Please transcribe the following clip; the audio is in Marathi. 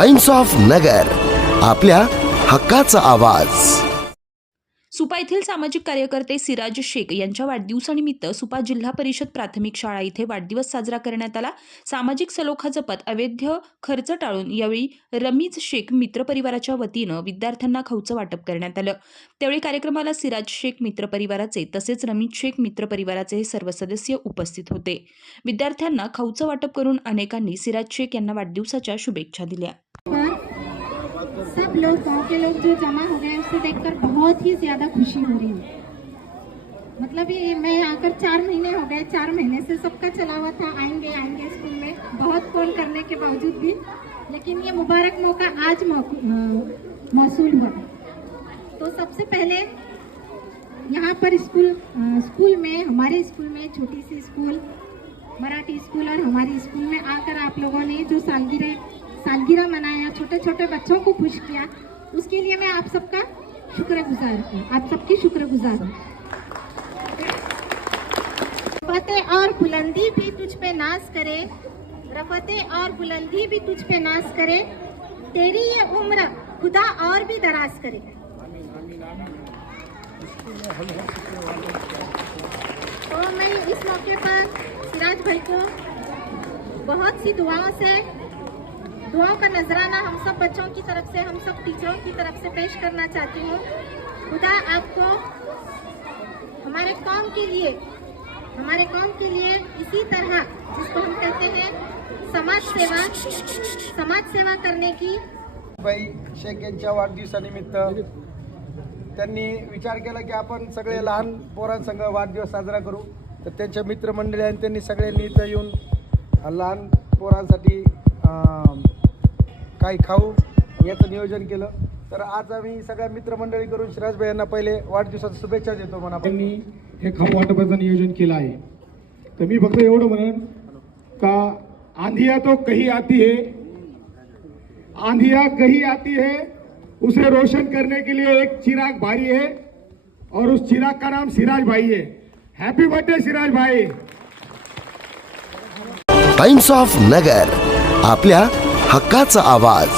टाइम्स ऑफ नगर, आपल्या हक्काचा आवाज। सुपा येथील सामाजिक कार्यकर्ते सिराज शेख यांच्या वाढदिवसानिमित्त सुपा जिल्हा परिषद प्राथमिक शाळा इथे वाढदिवस साजरा करण्यात आला। सामाजिक सलोखा जपत अवैध खर्च टाळून यावेळी रमीज शेख मित्र परिवाराच्या वतीनं विद्यार्थ्यांना खाऊचं वाटप करण्यात आलं। त्यावेळी कार्यक्रमाला सिराज शेख मित्र परिवाराचे तसेच रमीज शेख मित्र परिवाराचे हे सर्व सदस्य उपस्थित होते। विद्यार्थ्यांना खाऊचं वाटप करून अनेकांनी सिराज शेख यांना वाढदिवसाच्या शुभेच्छा दिल्या। सब लोग, गांव के लोग जो जमा हो गए उससे देखकर बहुत ही ज़्यादा खुशी हो रही है। मतलब ये मैं आकर 4 महीने हो गए, 4 महीने से सबका चला हुआ था आएंगे आएंगे स्कूल में, बहुत फोन करने के बावजूद भी, लेकिन ये मुबारक मौका आज मौसूल हुआ। तो सबसे पहले यहाँ पर स्कूल में, हमारे स्कूल में, छोटी सी स्कूल, मराठी स्कूल और हमारी स्कूल में आकर आप लोगों ने जो सालगिरह मनाया, छोटे छोटे बच्चों को खुश किया, उसके लिए मैं आप सबका शुक्रगुजार हूँ, आप सबकी शुक्रगुजार हूँ। रफ़ते और बुलंदी भी तुझ पे नाज करे, रफ़ते और बुलंदी भी तुझ पे नाज करे, तेरी ये उम्र खुदा और भी दराज करे। तो मैं इस मौके पर सिराज भाई को बहुत सी दुआओं का नजराना हम सब बच्चों की तरफ से, हम सब टीचरों की तरफ से पेश करना चाहती हूँ। खुदा आपको हमारे कौम के लिए इसी तरह, जिसको हम कहते हैं समाज सेवा करने की। भाई शेख यांच्या वाढदिवसानिमित्त त्यांनी विचार केला की आपण सगळे लहान पोरांसंग वाढदिवस साजरा करू। तर त्यांच्या मित्रमंडळी आणि त्यांनी सगळ्यांनी इथं येऊन लहान पोरांसाठी काही खाऊ याचं नियोजन केलं। तर आज आम्ही सगळ्या मित्रमंडळी करून सिराज भाई यांना पहिले वाढदिवसाच्या शुभेच्छा देतो म्हणा। त्यांनी हे खाऊ वाटपाचं नियोजन केलं आहे। तर मी फक्त एवढं म्हणेन का आंधिया तो कहीं आती है, आंधिया कहीं आती है, उसे रोशन करने के लिए एक चिराग भाई है और उस चिराग का नाम सिराज भाई है। हैप्पी बर्थडे सिराज भाई। टाइम्स ऑफ नगर, आपल्या हक्काचा आवाज।